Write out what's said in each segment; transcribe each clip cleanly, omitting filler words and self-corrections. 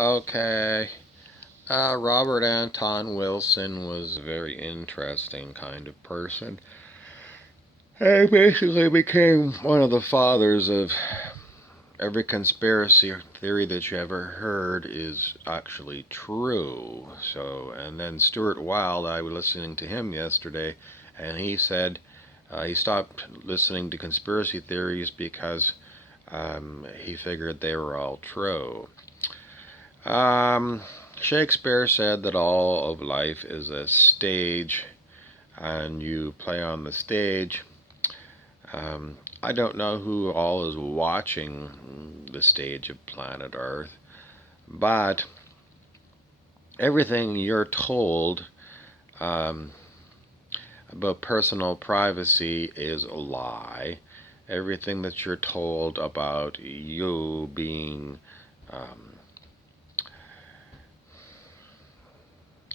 Okay. Robert Anton Wilson was a very interesting kind of person. He basically became one of the fathers of every conspiracy theory that you ever heard is actually true. So, and then Stuart Wilde, I was listening to him yesterday, and he said he stopped listening to conspiracy theories because he figured they were all true. Um, Shakespeare said that all of life is a stage, and you play on the stage. I don't know who all is watching the stage of planet Earth, but everything you're told um, about personal privacy is a lie. Everything that you're told about you being um,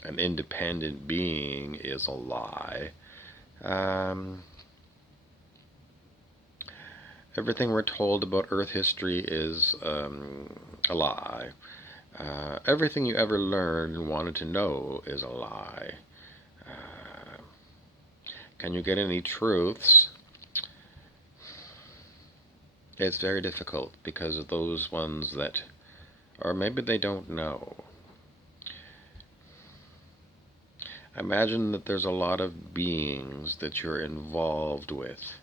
an independent being is a lie. Um, Everything we're told about Earth history is a lie. Everything you ever learned and wanted to know is a lie. Uh, can you get any truths? It's very difficult because of those ones that, or maybe they don't know. Imagine that there's a lot of beings that you're involved with,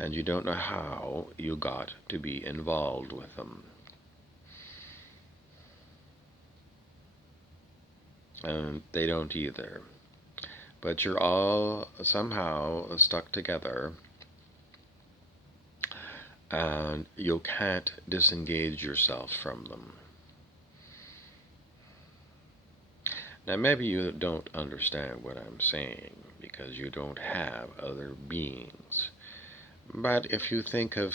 and you don't know how you got to be involved with them. And they don't either. But you're all somehow stuck together, and you can't disengage yourself from them. Now, maybe you don't understand what I'm saying because you don't have other beings. But if you think of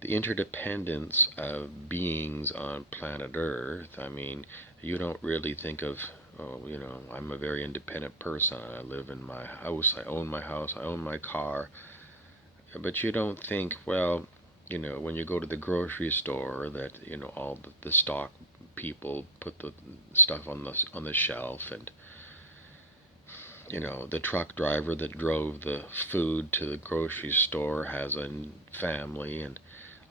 the interdependence of beings on planet Earth, I mean, you don't really think of, oh, I'm a very independent person. I live in my house, I own my car. But you don't think, well, when you go to the grocery store, that all the stock people put the stuff on the shelf, and the truck driver that drove the food to the grocery store has a family, and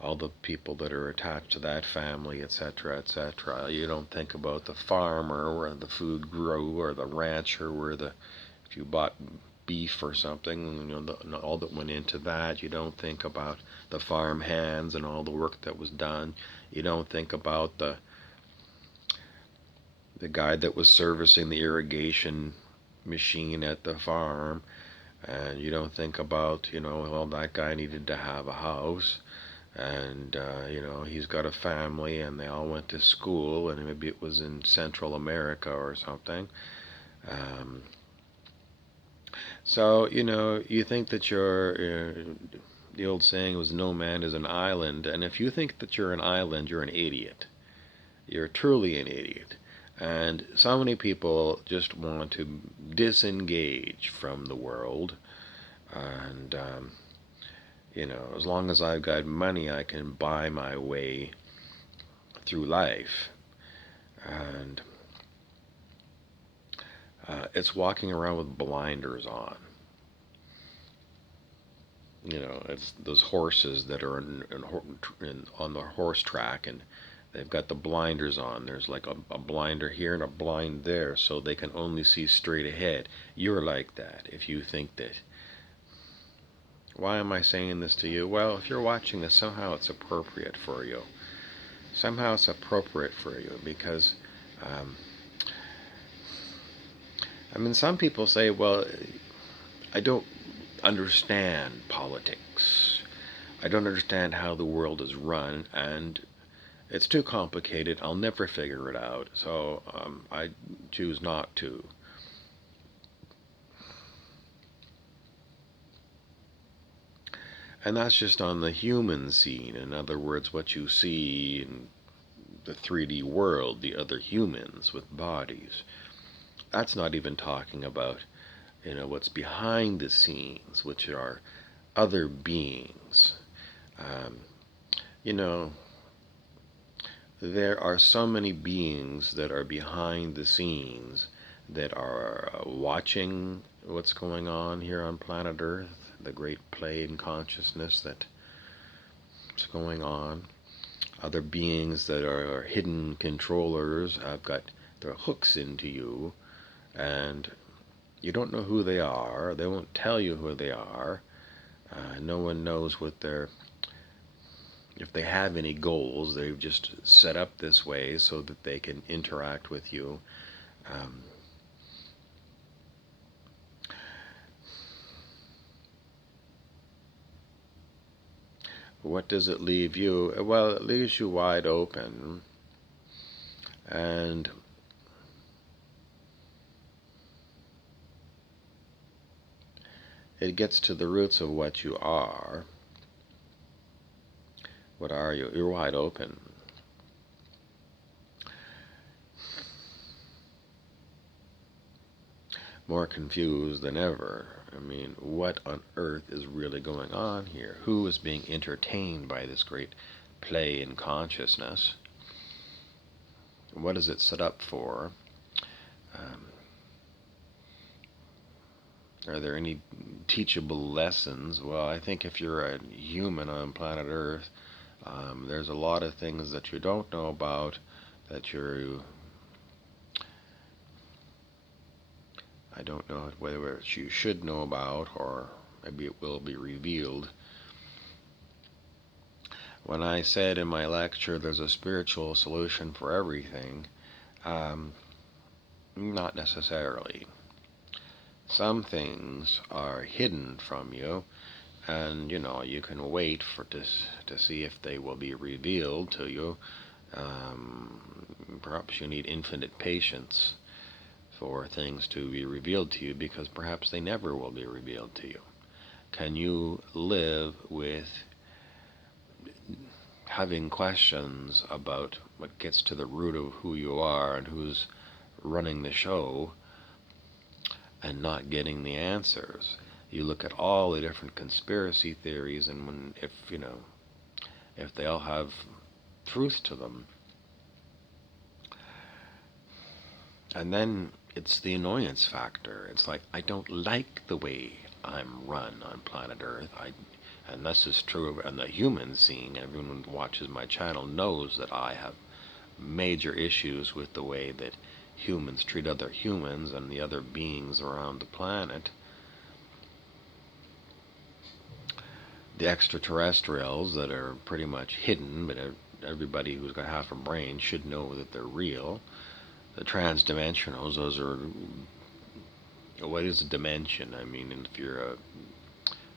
all the people that are attached to that family, etc., etc. You don't think about the farmer where the food grew, or the rancher where if you bought beef or something, all that went into that. You don't think about the farm hands and all the work that was done. You don't think about the guy that was servicing the irrigation machine at the farm, and you don't think about, well, that guy needed to have a house, and he's got a family, and they all went to school, and maybe it was in Central America or something. um, So, you think that the old saying was no man is an island, and if you think that you're an island, you're an idiot. You're truly an idiot. And so many people just want to disengage from the world, and, as long as I've got money, I can buy my way through life. And it's walking around with blinders on. It's those horses that are on the horse track, and they've got the blinders on. There's like a blinder here and a blind there, so they can only see straight ahead. You're like that if you think that. Why am I saying this to you? Well, if you're watching this, somehow it's appropriate for you. Somehow it's appropriate for you because, um, some people say, well, I don't understand politics. I don't understand how the world is run, and it's too complicated. I'll never figure it out, so I choose not to. And that's just on the human scene. In other words, what you see in the 3D world, the other humans with bodies. That's not even talking about, what's behind the scenes, which are other beings. Um, you know, there are so many beings that are behind the scenes that are watching what's going on here on planet Earth, the great play in consciousness that's going on. Other beings that are hidden controllers have got their hooks into you, and you don't know who they are. They won't tell you who they are. No one knows what they're, if they have any goals. They've just set up this way so that they can interact with you. Um, what does it leave you? Well, it leaves you wide open, and it gets to the roots of what you are. What are you? You're wide open. More confused than ever. I mean, what on earth is really going on here? Who is being entertained by this great play in consciousness? What is it set up for? Um, are there any teachable lessons? Well, I think if you're a human on planet Earth, there's a lot of things that you don't know about that I don't know whether you should know about, or maybe it will be revealed. When I said in my lecture there's a spiritual solution for everything, um, not necessarily. Some things are hidden from you, and you can wait to see if they will be revealed to you. Perhaps you need infinite patience for things to be revealed to you, because perhaps they never will be revealed to you. Can you live with having questions about what gets to the root of who you are and who's running the show, and not getting the answers? You look at all the different conspiracy theories, and if they all have truth to them, and then it's the annoyance factor. It's like, I don't like the way I'm run on planet Earth. And this is true on the human scene. Everyone who watches my channel knows that I have major issues with the way that humans treat other humans and the other beings around the planet. The extraterrestrials that are pretty much hidden, but everybody who's got half a brain should know that they're real. The transdimensionals, those are, what is a dimension? I mean, if you're a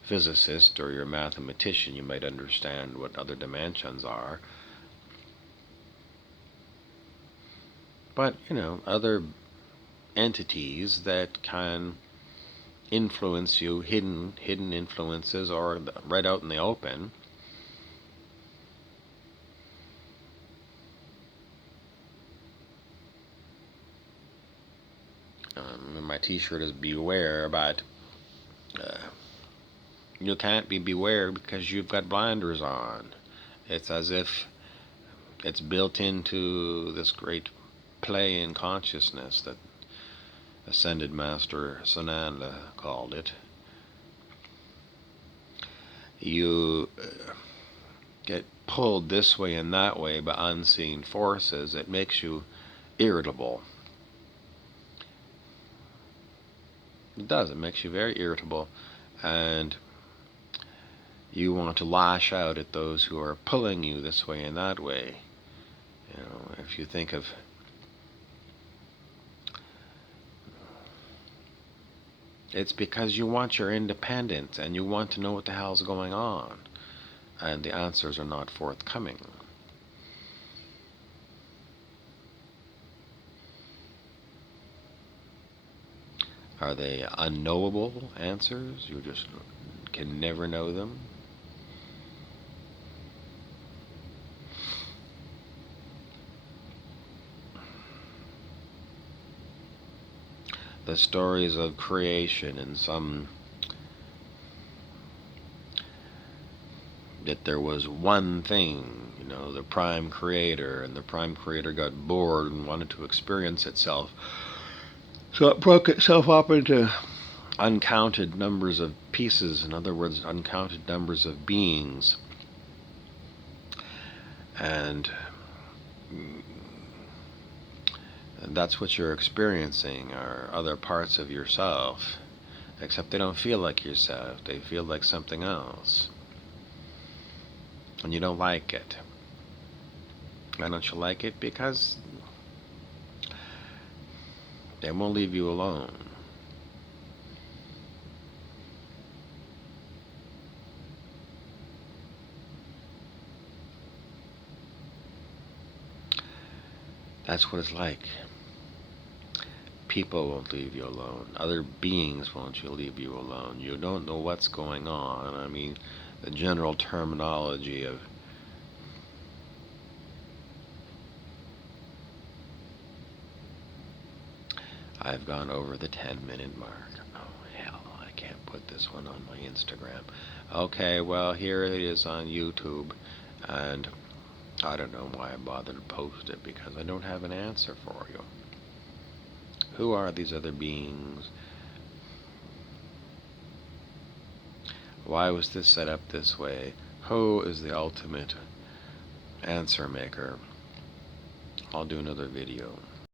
physicist or you're a mathematician, you might understand what other dimensions are. But, other entities that can influence you, hidden influences, or right out in the open. My t-shirt is beware, but you can't be beware because you've got blinders on. It's as if it's built into this great play in consciousness that Ascended Master Sananda called it. You get pulled this way and that way by unseen forces. It makes you irritable. It does. It makes you very irritable, and you want to lash out at those who are pulling you this way and that way. If you think of it's because you want your independence and you want to know what the hell's going on, and the answers are not forthcoming. Are they unknowable answers? You just can never know them? The stories of creation in some that there was one thing, the prime creator, and the prime creator got bored and wanted to experience itself. So it broke itself up into uncounted numbers of pieces, in other words, uncounted numbers of beings. And that's what you're experiencing, are other parts of yourself, except they don't feel like yourself, they feel like something else. And you don't like it. Why don't you like it? Because they won't leave you alone. That's what it's like. People won't leave you alone. Other beings won't leave you alone. You don't know what's going on. I mean, the general terminology of I've gone over the 10-minute mark. Oh, hell, I can't put this one on my Instagram. Okay, well, here it is on YouTube, and I don't know why I bothered to post it, because I don't have an answer for you. Who are these other beings? Why was this set up this way? Who is the ultimate answer maker? I'll do another video.